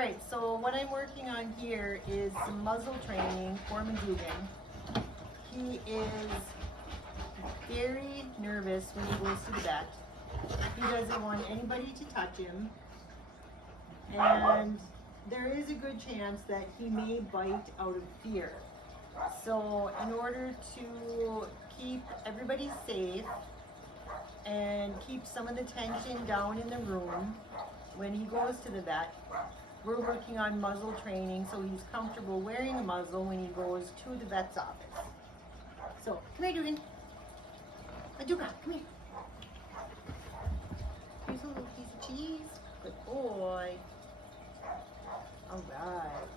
Alright, so what I'm working on here is some muzzle training for Madoogan. He is very nervous when he goes to the vet. He doesn't want anybody to touch him. And there is a good chance that he may bite out of fear. So in order to keep everybody safe and keep some of the tension down in the room when he goes to the vet, we're working on muzzle training so he's comfortable wearing a muzzle when he goes to the vet's office. So, come here, Dugan. Madoogan, come here. Here's a little piece of cheese. Good boy. All right.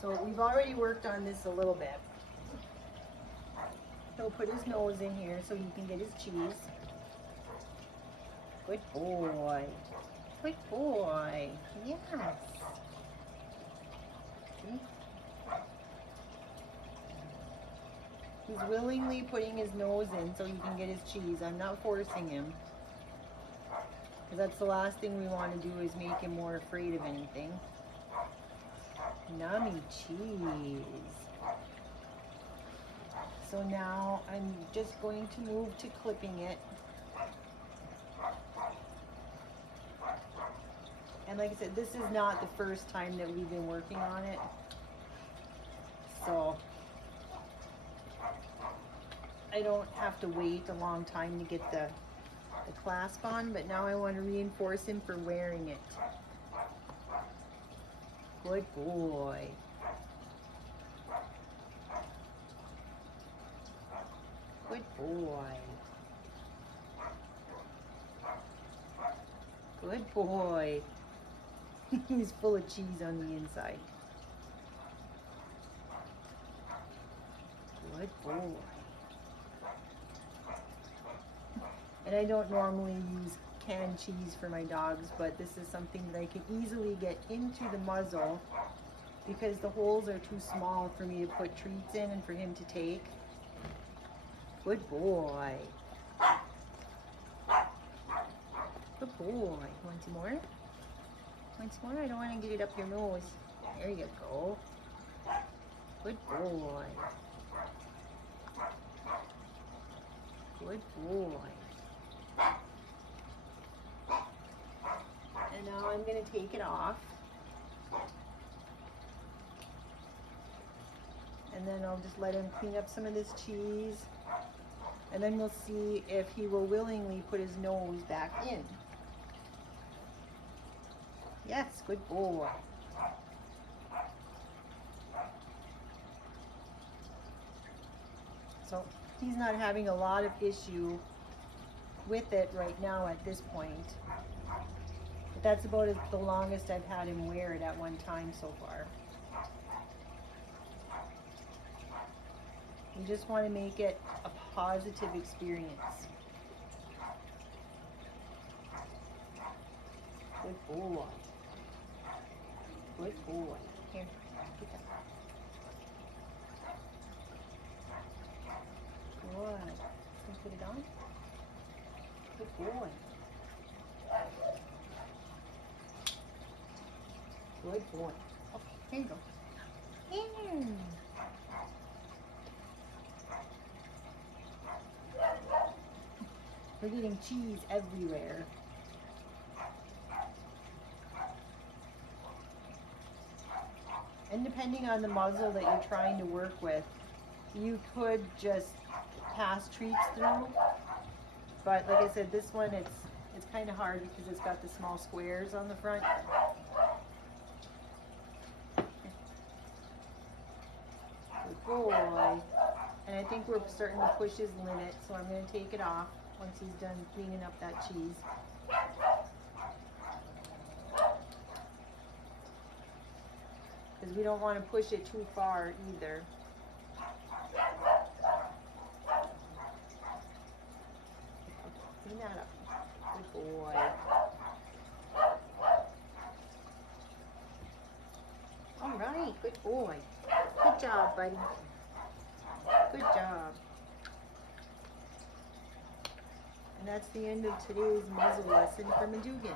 So we've already worked on this a little bit. He'll put his nose in here so he can get his cheese. Good boy. Good boy. Yes. See? He's willingly putting his nose in so he can get his cheese. I'm not forcing him. Because that's the last thing we want to do is make him more afraid of anything. Nummy cheese. So now I'm just going to move to clipping it. And like I said, this is not the first time that we've been working on it. So I don't have to wait a long time to get the clasp on, but now I want to reinforce him for wearing it. Good boy. Good boy. Good boy. He's full of cheese on the inside. Good boy. And I don't normally use canned cheese for my dogs, but this is something that I can easily get into the muzzle because the holes are too small for me to put treats in and for him to take. Good boy. Good boy. Want some more? Want some more? I don't want to get it up your nose. There you go. Good boy. Good boy. And now I'm going to take it off. And then I'll just let him clean up some of this cheese. And then we'll see if he will willingly put his nose back in. Yes, good boy. So he's not having a lot of issue with it right now at this point. But that's about the longest I've had him wear it at one time so far. You just want to make it a positive experience. Good boy. Good boy. Here, get that. Good. Can you put it on? Good boy. Good boy. Okay, here you go. Here. We're getting cheese everywhere. And depending on the muzzle that you're trying to work with, you could just pass treats through. But like I said, this one, it's kind of hard because it's got the small squares on the front. Good boy. And I think we're starting to push his limit, so I'm going to take it off once he's done cleaning up that cheese. Because we don't want to push it too far either. Clean that up. Good boy. All right, good boy. Good job, buddy. Good job. And that's the end of today's muzzle lesson for Madoogan.